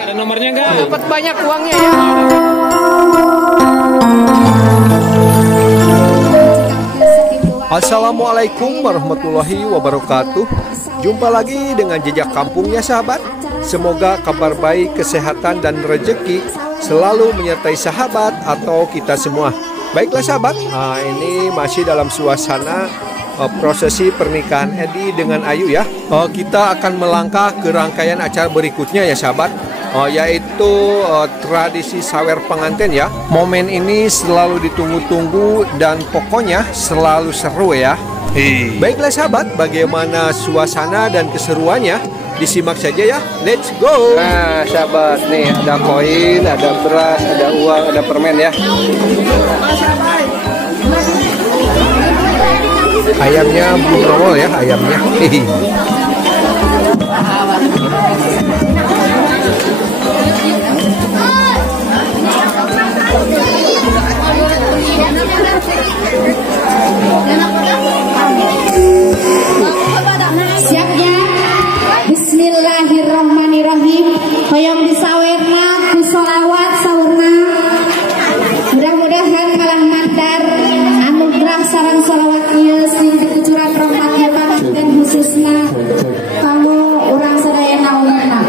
Ada nomornya enggak? Dapat banyak uangnya ya. Assalamualaikum warahmatullahi wabarakatuh. Jumpa lagi dengan Jejak Kampungnya sahabat. Semoga kabar baik, kesehatan dan rezeki selalu menyertai sahabat atau kita semua. Baiklah sahabat, ini masih dalam suasana prosesi pernikahan Edi dengan Ayu ya. Kita akan melangkah ke rangkaian acara berikutnya ya sahabat, yaitu tradisi sawer pengantin ya. Momen ini selalu ditunggu-tunggu dan pokoknya selalu seru ya. Baiklah sahabat, bagaimana suasana dan keseruannya? Disimak saja ya, let's go. Nah sahabat, nih ada koin, ada beras, ada uang, ada permen ya. Ayamnya belum nongol ya, ayamnya. Siap ya? Bismillahirrahmanirrahim. Hoyong disawerna ku sholawat saurna. Mudah-mudahan malah mandar anugerah sareng sholawat ieu sing dikucuran rahmat panganten khususna kamu urang sadayana umurna.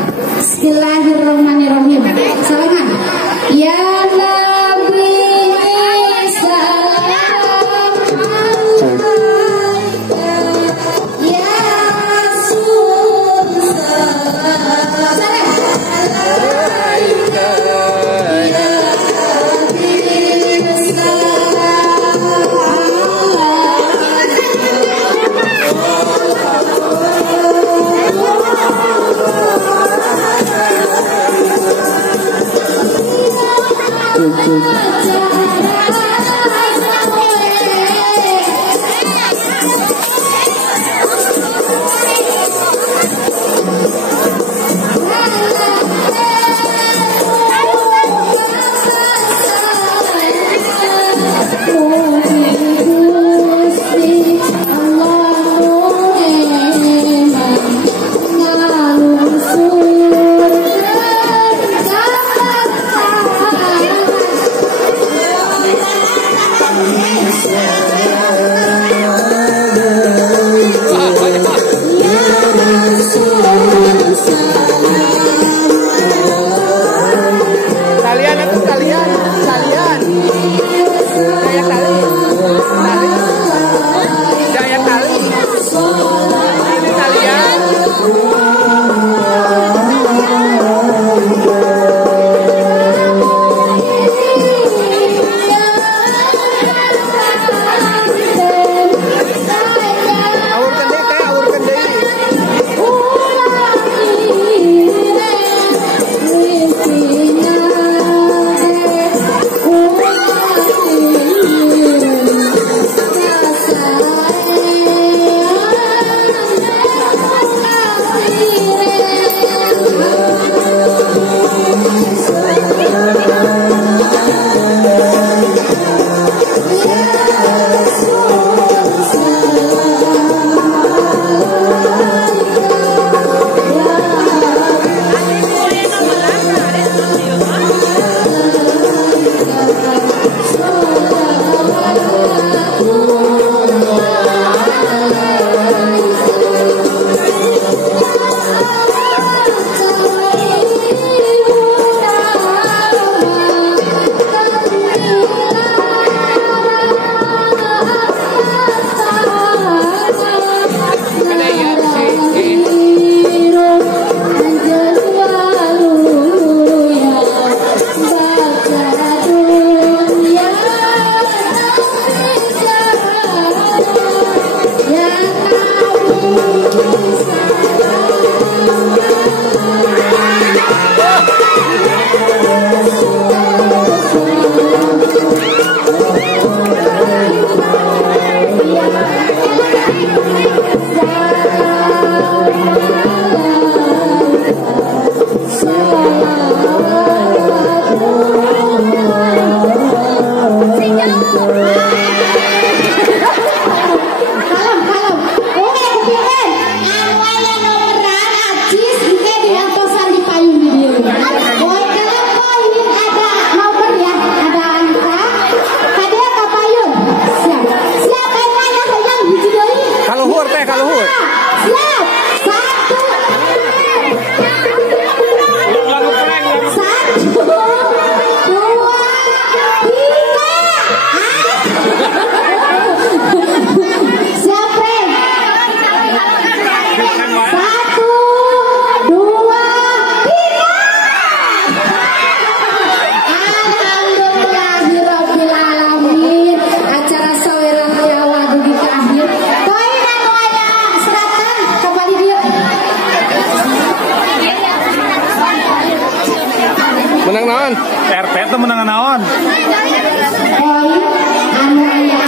atau menangan naon?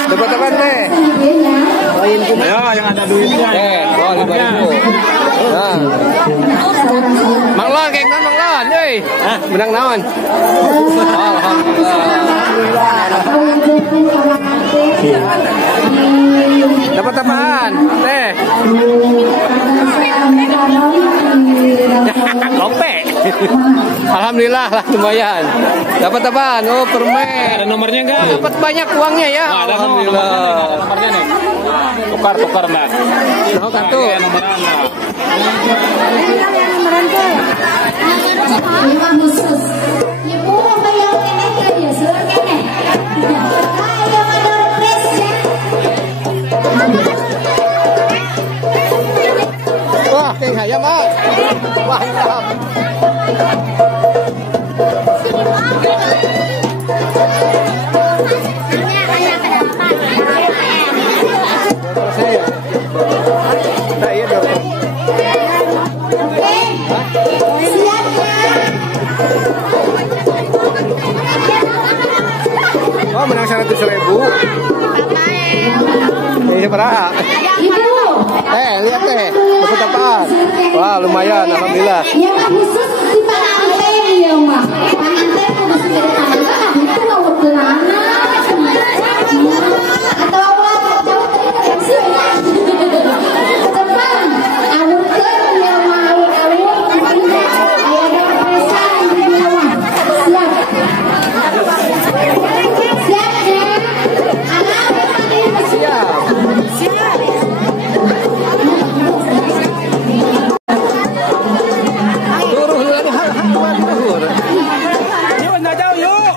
Teman-teman teh. Ayo yang ada duitnya. Oh 5.000. Nah. Mang Lon kayak Mang Lon, euy. Menang naon? Alhamdulillah. Dapat apaan? Teh. Lope. Alhamdulillah lah lumayan. Dapat apaan? Oh permen. Ada nomornya enggak? Dapat banyak uangnya ya. Nah, ada Alhamdulillah. nomornya nih. Tukar nah. Nah, kartu. Wah, kayak hayam ah. Mantap. Oh, menang 100.000. Ini berapa? Lihat teh, dapat apaan? Wah, lumayan, alhamdulillah. Yang khusus di pengantin ya, Mak. Pengantin kudu segede tangan, itu nggak berkelana. Atau apa? Jauh dari sini. Cepat, awurkeun ya, Mak. Awur. Aya dong pesan di bawah. Siap. Siap ya. Anak Siap. Yuk, nggak jauh yuk.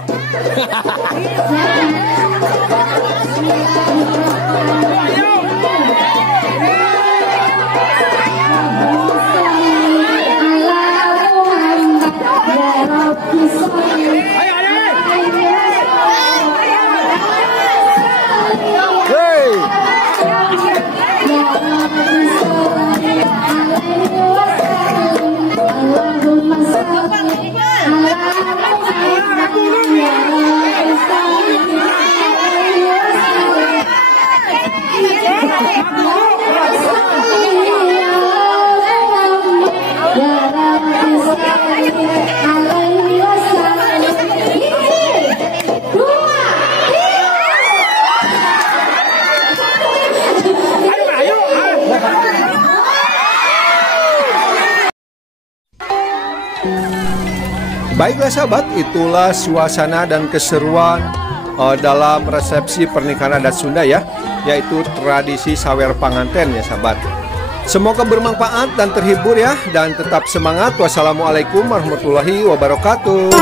Baiklah sahabat, itulah suasana dan keseruan dalam resepsi pernikahan adat Sunda ya, yaitu tradisi sawer panganten ya sahabat. Semoga bermanfaat dan terhibur ya, dan tetap semangat. Wassalamualaikum warahmatullahi wabarakatuh.